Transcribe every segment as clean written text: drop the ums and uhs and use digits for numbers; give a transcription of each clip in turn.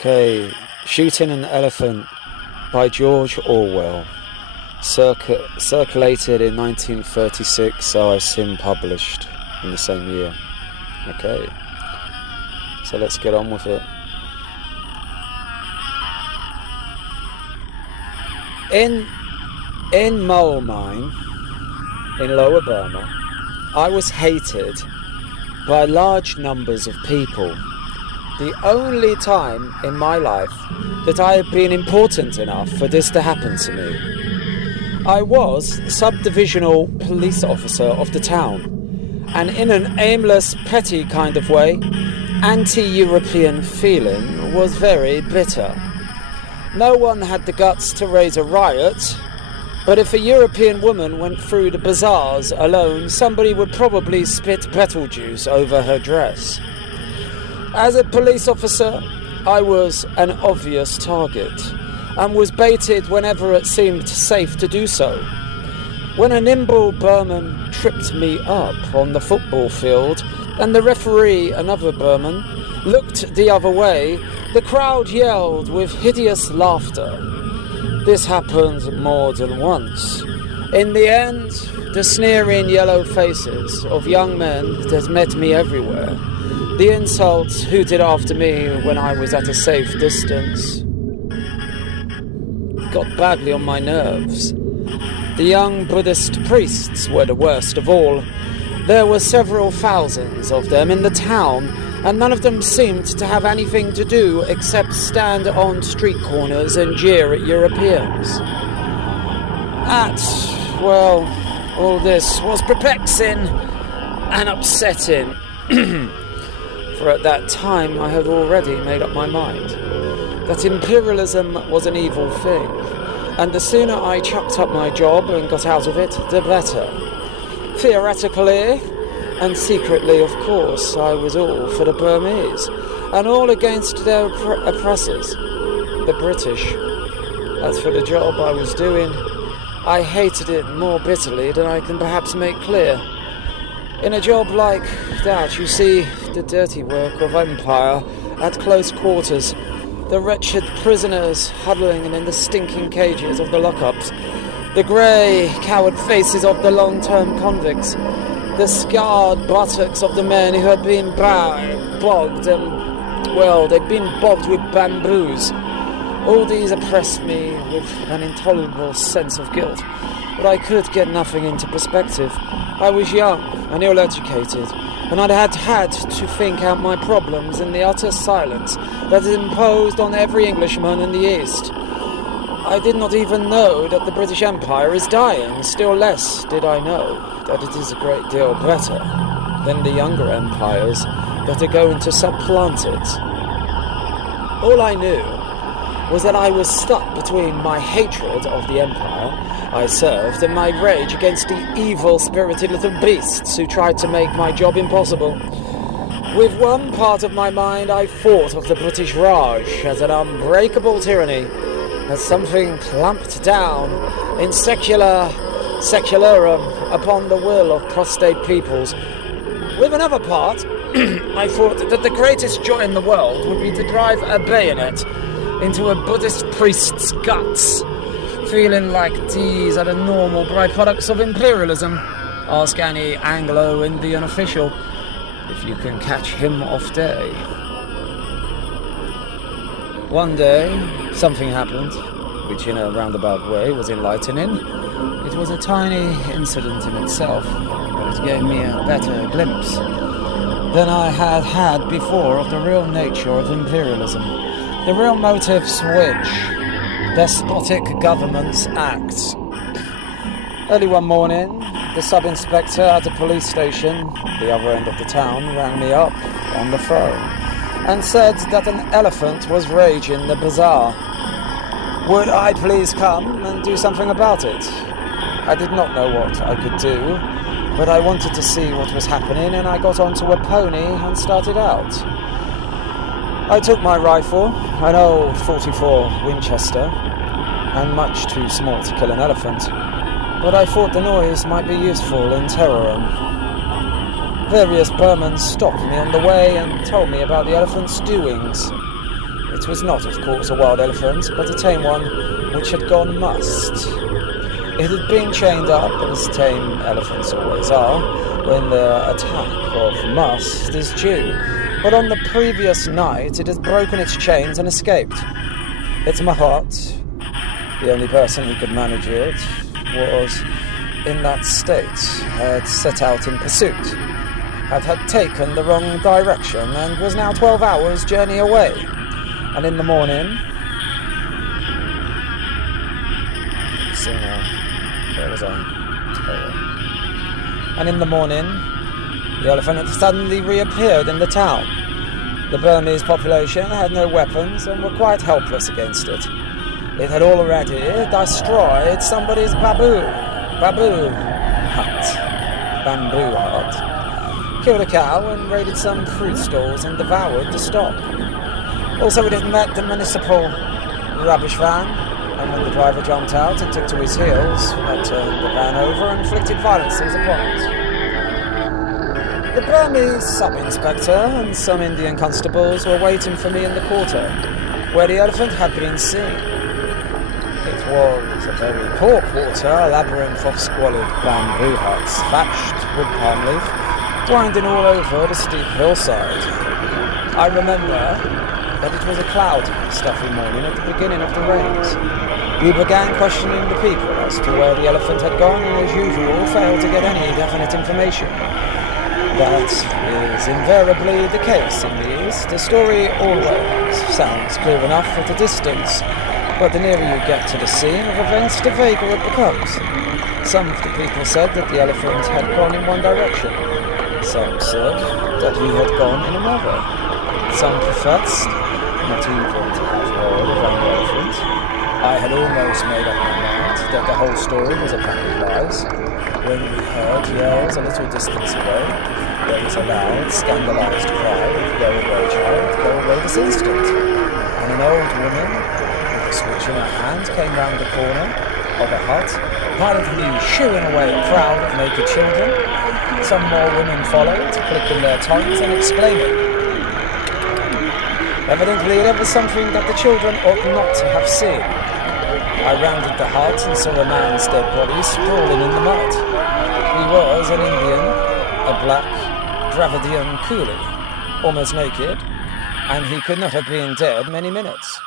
Okay, Shooting an Elephant by George Orwell. Circulated in 1936, so I assume published in the same year. Okay, so let's get on with it. In Mole Mine, in Lower Burma, I was hated by large numbers of people. The only time in my life that I have been important enough for this to happen to me. I was sub-divisional police officer of the town, and in an aimless, petty kind of way, anti-European feeling was very bitter. No one had the guts to raise a riot, but if a European woman went through the bazaars alone, somebody would probably spit betel juice over her dress. As a police officer, I was an obvious target, and was baited whenever it seemed safe to do so. When a nimble Burman tripped me up on the football field, and the referee, another Burman, looked the other way, the crowd yelled with hideous laughter. This happened more than once. In the end, the sneering yellow faces of young men that met me everywhere, the insults hooted after me when I was at a safe distance, got badly on my nerves. The young Buddhist priests were the worst of all. There were several thousands of them in the town, and none of them seemed to have anything to do except stand on street corners and jeer at Europeans. All this was perplexing and upsetting. For at that time I had already made up my mind that imperialism was an evil thing, and the sooner I chucked up my job and got out of it, the better. Theoretically, and secretly, of course, I was all for the Burmese, and all against their oppressors, the British. As for the job I was doing, I hated it more bitterly than I can perhaps make clear. In a job like that, you see the dirty work of empire at close quarters, the wretched prisoners huddling in the stinking cages of the lockups, the grey, coward faces of the long-term convicts, the scarred buttocks of the men who had been bogged they'd been bogged with bamboos. All these oppressed me with an intolerable sense of guilt, but I could get nothing into perspective. I was young and ill-educated, and I'd had to think out my problems in the utter silence that is imposed on every Englishman in the East. I did not even know that the British Empire is dying, still less did I know that it is a great deal better than the younger empires that are going to supplant it. All I knew was that I was stuck between my hatred of the empire I served and my rage against the evil-spirited little beasts who tried to make my job impossible. With one part of my mind I thought of the British Raj as an unbreakable tyranny, as something clamped down in secularum upon the will of prostrate peoples. With another part, I thought that the greatest joy in the world would be to drive a bayonet into a Buddhist priest's guts, feeling like these are the normal byproducts of imperialism. Ask any Anglo-Indian official if you can catch him off day. One day, something happened, which in a roundabout way was enlightening. It was a tiny incident in itself, but it gave me a better glimpse than I had had before of the real nature of imperialism, the real motives which despotic governments act. Early one morning, the sub-inspector at a police station, the other end of the town, rang me up on the phone and said that an elephant was raging the bazaar. Would I please come and do something about it? I did not know what I could do, but I wanted to see what was happening, and I got onto a pony and started out. I took my rifle, an old .44 Winchester, and much too small to kill an elephant, but I thought the noise might be useful in terroring. Various Burmans stopped me on the way and told me about the elephant's doings. It It was not, of course, a wild elephant, but a tame one which had gone must. It had been chained up, as tame elephants always are, when the attack of must is due. But on the previous night, it had broken its chains and escaped. Its mahat, the only person who could manage it, was in that state, had set out in pursuit, had taken the wrong direction, and was now 12 hours' journey away. And in the morning... So now, where was I? Oh, yeah. And in the morning, the elephant had suddenly reappeared in the town. The Burmese population had no weapons and were quite helpless against it. It had already destroyed somebody's bamboo hut, killed a cow and raided some fruit stalls and devoured the stock. Also, it had met the municipal rubbish van, and when the driver jumped out and took to his heels, had turned the van over and inflicted violences upon it. The Burmese sub-inspector and some Indian constables were waiting for me in the quarter, where the elephant had been seen. It was a very poor quarter, a labyrinth of squalid bamboo huts, thatched with palm leaf, winding all over the steep hillside. I remember that it was a cloudy, stuffy morning at the beginning of the rains. We began questioning the people as to where the elephant had gone, and as usual failed to get any definite information. That is invariably the case in these. The story always sounds clear enough at a distance, but the nearer you get to the scene of events, the vaguer it becomes. Some of the people said that the elephant had gone in one direction. Some said that he had gone in another. Some professed not even to have heard of any elephant. I had almost made up my mind that the whole story was a pack of lies, when we heard yells a little distance away. There was a loud, scandalized cry of "Go away, child, go away this instant," and an old woman with a switch in her hand came round the corner of a hut, violently shooing away a crowd of naked children. Some more women followed, clicking their tongues and exclaiming. Evidently it was something that the children ought not to have seen. I rounded the hut and saw a man's dead body sprawling in the mud. He was an Indian, a black Dravidian coolie, almost naked, and he could not have been dead many minutes.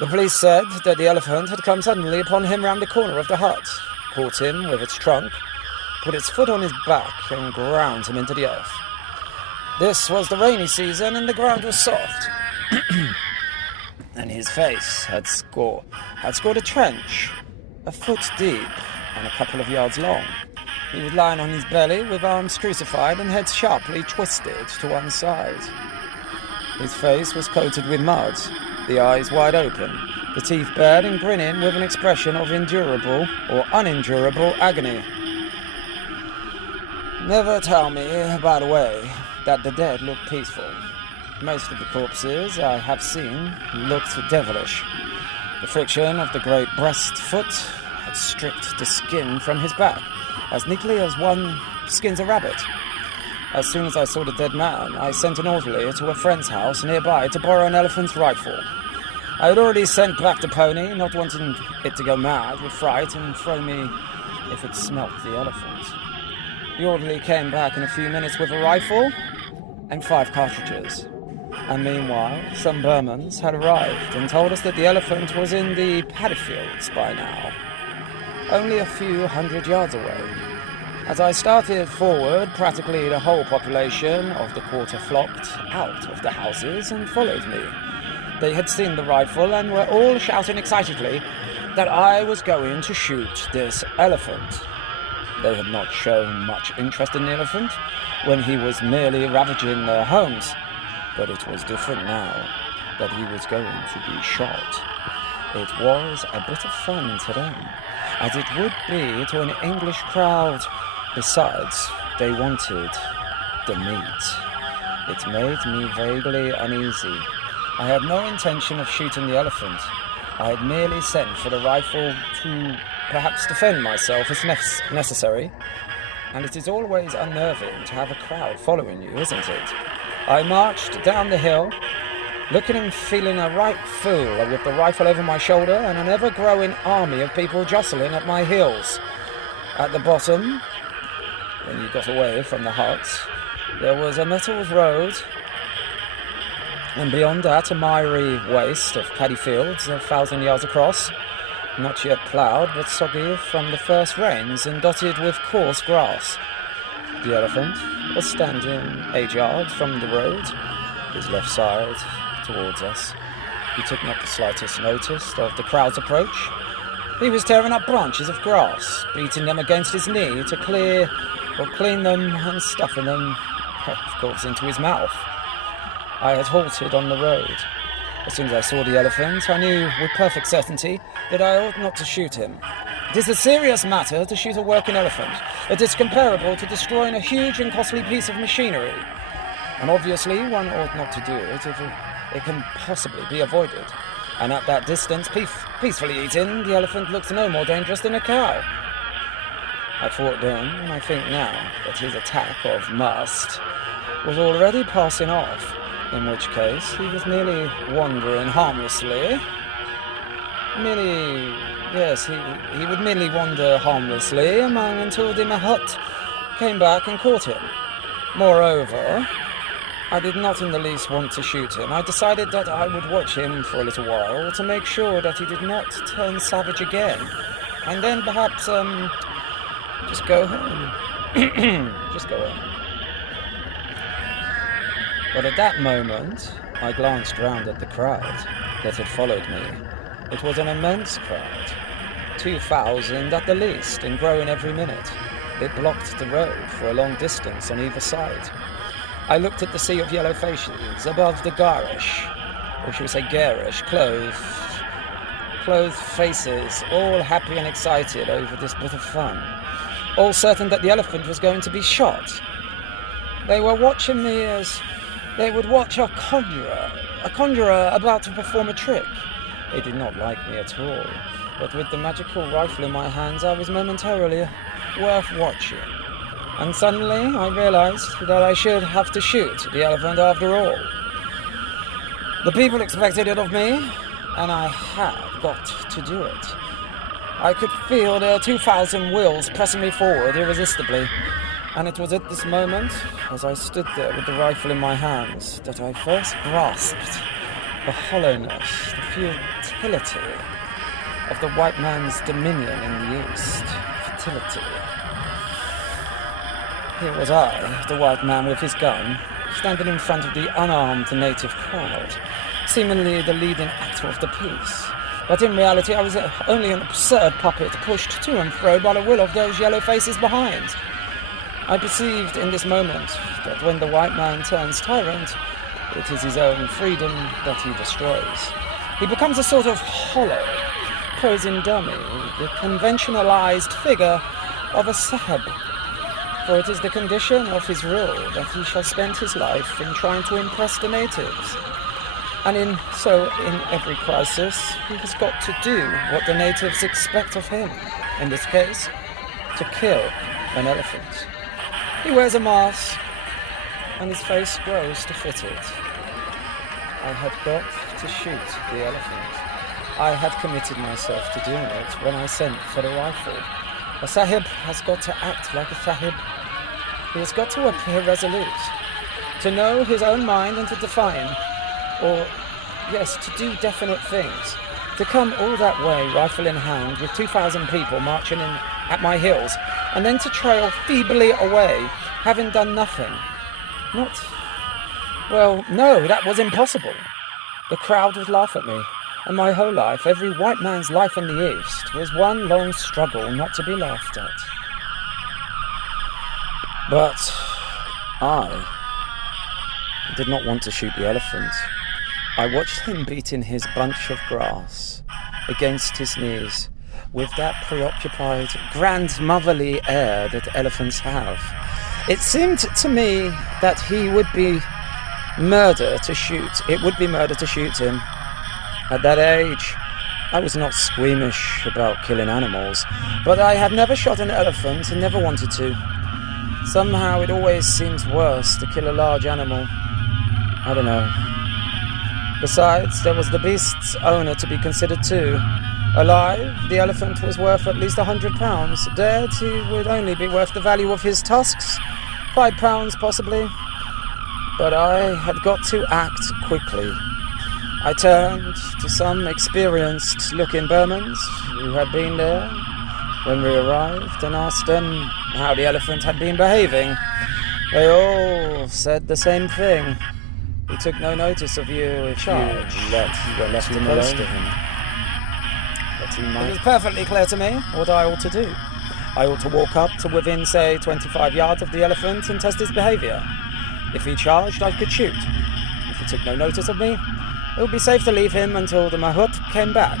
The police said that the elephant had come suddenly upon him round the corner of the hut, caught him with its trunk, put its foot on his back, and ground him into the earth. This was the rainy season, and the ground was soft. And his face had scored a trench, a foot deep and a couple of yards long. He was lying on his belly with arms crucified and head sharply twisted to one side. His face was coated with mud, the eyes wide open, the teeth bared and grinning with an expression of endurable or unendurable agony. Never tell me, by the way, that the dead look peaceful. Most of the corpses I have seen looked devilish. The friction of the great breast foot had stripped the skin from his back, as neatly as one skins a rabbit. As soon as I saw the dead man, I sent an orderly to a friend's house nearby to borrow an elephant's rifle. I had already sent back the pony, not wanting it to go mad with fright and throw me if it smelt the elephant. The orderly came back in a few minutes with a rifle and 5 cartridges. And meanwhile, some Burmans had arrived and told us that the elephant was in the paddy fields by now, only a few hundred yards away. As I started forward, practically the whole population of the quarter flocked out of the houses and followed me. They had seen the rifle and were all shouting excitedly that I was going to shoot this elephant. They had not shown much interest in the elephant when he was merely ravaging their homes. But it was different now that he was going to be shot. It was a bit of fun to them, as it would be to an English crowd. Besides, they wanted the meat. It made me vaguely uneasy. I had no intention of shooting the elephant. I had merely sent for the rifle to perhaps defend myself as necessary. And it is always unnerving to have a crowd following you, isn't it? I marched down the hill looking and feeling a right fool with the rifle over my shoulder and an ever-growing army of people jostling at my heels. At the bottom, when you got away from the hut, there was a metalled road, and beyond that a miry waste of paddy fields 1,000 yards across, not yet ploughed but soggy from the first rains and dotted with coarse grass. The elephant was standing 8 yards from the road, his left side towards us. He took not the slightest notice of the crowd's approach. He was tearing up branches of grass, beating them against his knee to clear or clean them and stuffing them, of course, into his mouth. I had halted on the road. As soon as I saw the elephant, I knew with perfect certainty that I ought not to shoot him. It is a serious matter to shoot a working elephant. It is comparable to destroying a huge and costly piece of machinery. And obviously one ought not to do it if it can possibly be avoided. And at that distance, peacefully eating, the elephant looked no more dangerous than a cow. I thought then, and I think now, that his attack of must was already passing off, in which case he was merely wandering harmlessly. He would merely wander harmlessly among until the Mahat came back and caught him. Moreover, I did not in the least want to shoot him. I decided that I would watch him for a little while to make sure that he did not turn savage again, and then perhaps just go home. Just go home. But at that moment, I glanced round at the crowd that had followed me. It was an immense crowd, 2,000 at the least, and growing every minute. It blocked the road for a long distance on either side. I looked at the sea of yellow faces above the garish, or should we say garish, clothed faces, all happy and excited over this bit of fun, all certain that the elephant was going to be shot. They were watching me as they would watch a conjurer about to perform a trick. They did not like me at all, but with the magical rifle in my hands, I was momentarily worth watching. And suddenly I realized that I should have to shoot the elephant after all. The people expected it of me, and I had got to do it. I could feel their 2,000 wills pressing me forward irresistibly, and it was at this moment, as I stood there with the rifle in my hands, that I first grasped the hollowness, the futility of the white man's dominion in the East. Futility. Here was I, the white man with his gun, standing in front of the unarmed native crowd, seemingly the leading actor of the piece. But in reality I was only an absurd puppet pushed to and fro by the will of those yellow faces behind. I perceived in this moment that when the white man turns tyrant, it is his own freedom that he destroys. He becomes a sort of hollow, posing dummy, the conventionalized figure of a sahib. For it is the condition of his rule that he shall spend his life in trying to impress the natives. And in every crisis, he has got to do what the natives expect of him. In this case, to kill an elephant. He wears a mask, and his face grows to fit it. I had got to shoot the elephant. I had committed myself to doing it when I sent for the rifle. A sahib has got to act like a sahib. He has got to appear resolute, to know his own mind and to define, to do definite things. To come all that way, rifle in hand, with 2,000 people marching in at my heels, and then to trail feebly away, having done nothing. No, that was impossible. The crowd would laugh at me, and my whole life, every white man's life in the East, was one long struggle not to be laughed at. But I did not want to shoot the elephant. I watched him beating his bunch of grass against his knees with that preoccupied, grandmotherly air that elephants have. It seemed to me that he would be murder to shoot. It would be murder to shoot him. At that age, I was not squeamish about killing animals, but I had never shot an elephant and never wanted to. Somehow it always seems worse to kill a large animal. I don't know. Besides, there was the beast's owner to be considered too. Alive, the elephant was worth at least £100. Dead, he would only be worth the value of his tusks, £5 possibly. But I had got to act quickly. I turned to some experienced-looking Burmans who had been there when we arrived and asked them how the elephant had been behaving. They all said the same thing. He took no notice of you if you were left him alone. It was perfectly clear to me what I ought to do. I ought to walk up to within, say, 25 yards of the elephant and test his behaviour. If he charged, I could shoot. If he took no notice of me, it would be safe to leave him until the mahout came back.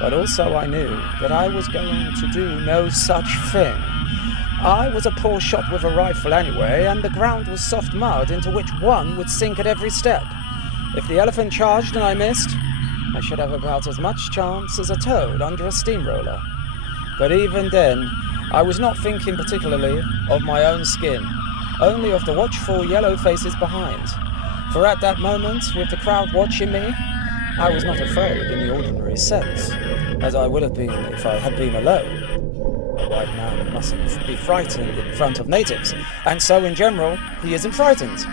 But also I knew that I was going to do no such thing. I was a poor shot with a rifle anyway, and the ground was soft mud into which one would sink at every step. If the elephant charged and I missed, I should have about as much chance as a toad under a steamroller. But even then, I was not thinking particularly of my own skin, only of the watchful yellow faces behind. For at that moment, with the crowd watching me, I was not afraid in the ordinary sense, as I would have been if I had been alone. A white man mustn't be frightened in front of natives, and so in general, he isn't frightened.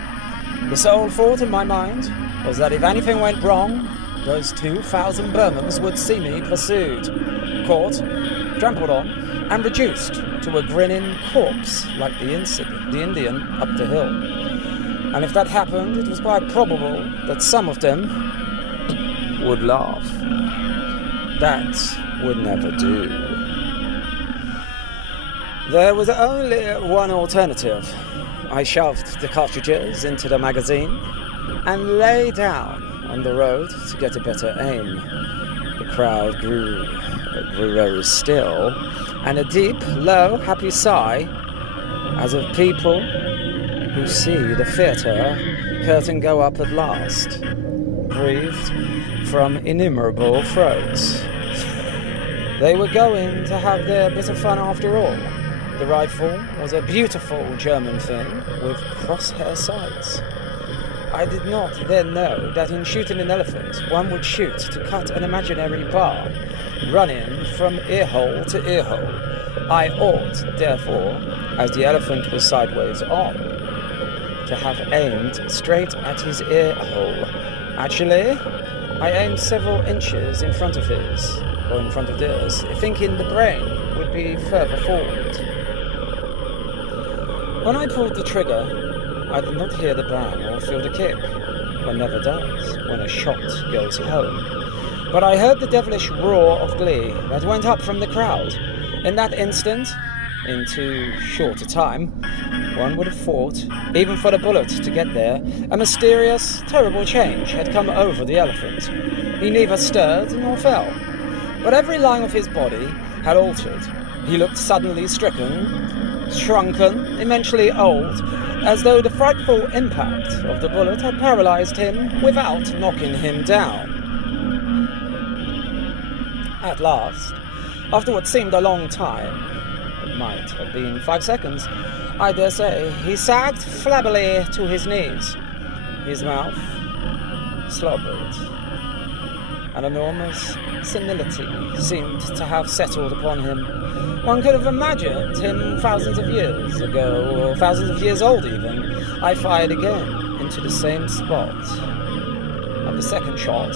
The sole thought in my mind was that if anything went wrong, those 2,000 Burmans would see me pursued, caught, trampled on, and reduced to a grinning corpse like the Indian up the hill. And if that happened, it was quite probable that some of them would laugh. That would never do. There was only one alternative. I shoved the cartridges into the magazine and lay down on the road to get a better aim. The crowd grew very still, and a deep, low, happy sigh, as of people who see the theatre curtain go up at last, breathed from innumerable throats. They were going to have their bit of fun after all. The rifle was a beautiful German thing with crosshair sights. I did not then know that in shooting an elephant, one would shoot to cut an imaginary bar, running from earhole to earhole. I ought, therefore, as the elephant was sideways on, to have aimed straight at his earhole. Actually, I aimed several inches in front of his, or in front of theirs, thinking the brain would be further forward. When I pulled the trigger, I did not hear the bang or feel the kick. One never does when a shot goes home. But I heard the devilish roar of glee that went up from the crowd. In that instant, in too short a time, one would have thought, even for the bullet to get there, a mysterious, terrible change had come over the elephant. He neither stirred nor fell, but every line of his body had altered. He looked suddenly stricken, shrunken, immensely old, as though the frightful impact of the bullet had paralyzed him without knocking him down. At last, after what seemed a long time, it might have been 5 seconds, I dare say, he sagged flabbily to his knees. His mouth slobbered. An enormous senility seemed to have settled upon him. One could have imagined him thousands of years ago, or thousands of years old even. I fired again into the same spot. At the second shot,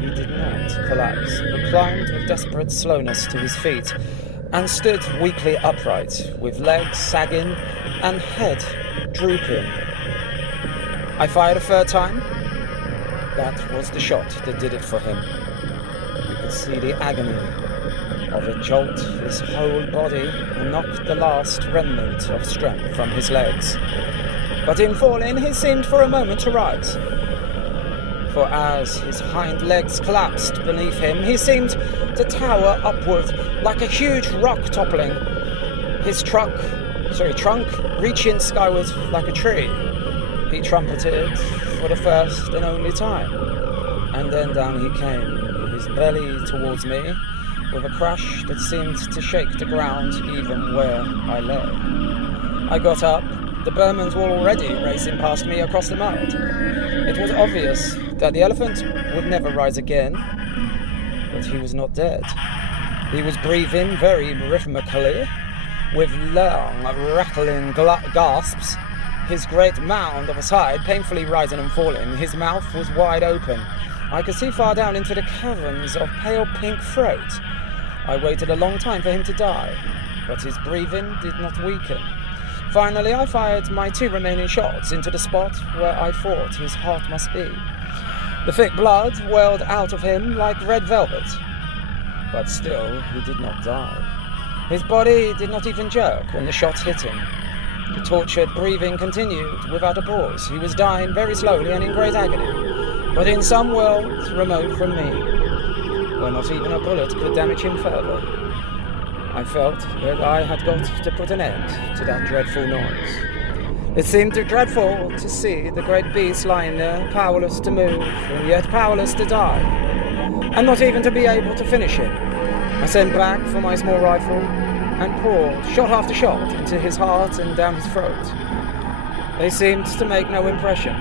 he did not collapse, but climbed with desperate slowness to his feet, and stood weakly upright, with legs sagging and head drooping. I fired a third time. That was the shot that did it for him. You could see the agony of it jolt his whole body and knock the last remnant of strength from his legs. But in falling, he seemed for a moment to rise. For as his hind legs collapsed beneath him, he seemed to tower upward like a huge rock toppling, his trunk reaching skyward like a tree. He trumpeted for the first and only time, and then down he came, his belly towards me, with a crash that seemed to shake the ground even where I lay. I got up. The Burmans were already racing past me across the mud. It It was obvious that the elephant would never rise again, but he was not dead. He was breathing very rhythmically, with long, rattling gasps, his great mound of a side painfully rising and falling. His mouth was wide open. I could see far down into the caverns of pale pink throat. I waited a long time for him to die, but his breathing did not weaken. Finally, I fired my 2 remaining shots into the spot where I thought his heart must be. The thick blood welled out of him like red velvet, but still he did not die. His body did not even jerk when the shots hit him. The tortured breathing continued without a pause. He was dying very slowly and in great agony, but in some worlds remote from me, where not even a bullet could damage him further. I felt that I had got to put an end to that dreadful noise. It seemed dreadful to see the great beast lying there, powerless to move, and yet powerless to die, and not even to be able to finish him. I sent back for my small rifle and poured shot after shot into his heart and down his throat. They seemed to make no impression.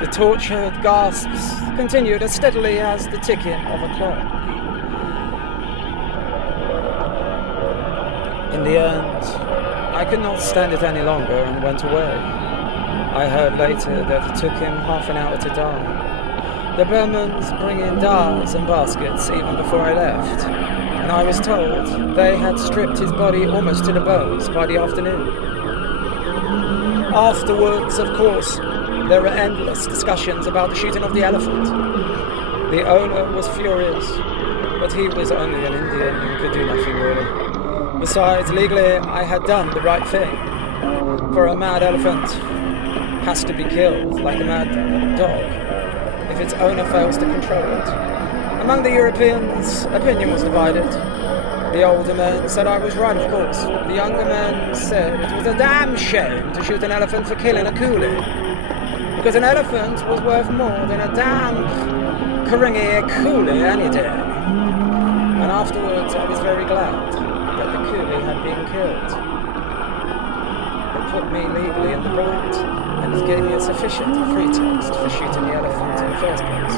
The tortured gasps continued as steadily as the ticking of a clock. In the end, I could not stand it any longer and went away. I heard later that it took him half an hour to die. The Burmans bring in dars and baskets even before I left, and I was told they had stripped his body almost to the bones by the afternoon. Afterwards, of course, there were endless discussions about the shooting of the elephant. The owner was furious, but he was only an Indian and could do nothing really. Besides, legally, I had done the right thing. For a mad elephant has to be killed like a mad dog if its owner fails to control it. Among the Europeans, opinion was divided. The older men said I was right, of course. The younger men said it was a damn shame to shoot an elephant for killing a coolie, because an elephant was worth more than a damn Karingi coolie any day. And afterwards, I was very glad that the coolie had been killed. It put me legally in the right, and it gave me a sufficient pretext for shooting the elephant in the first place.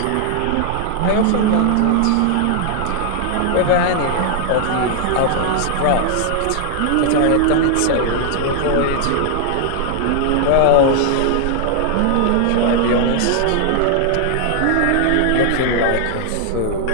I often wondered whether any of the others grasped that I had done it solely to avoid, well, shall I be honest, looking like a fool.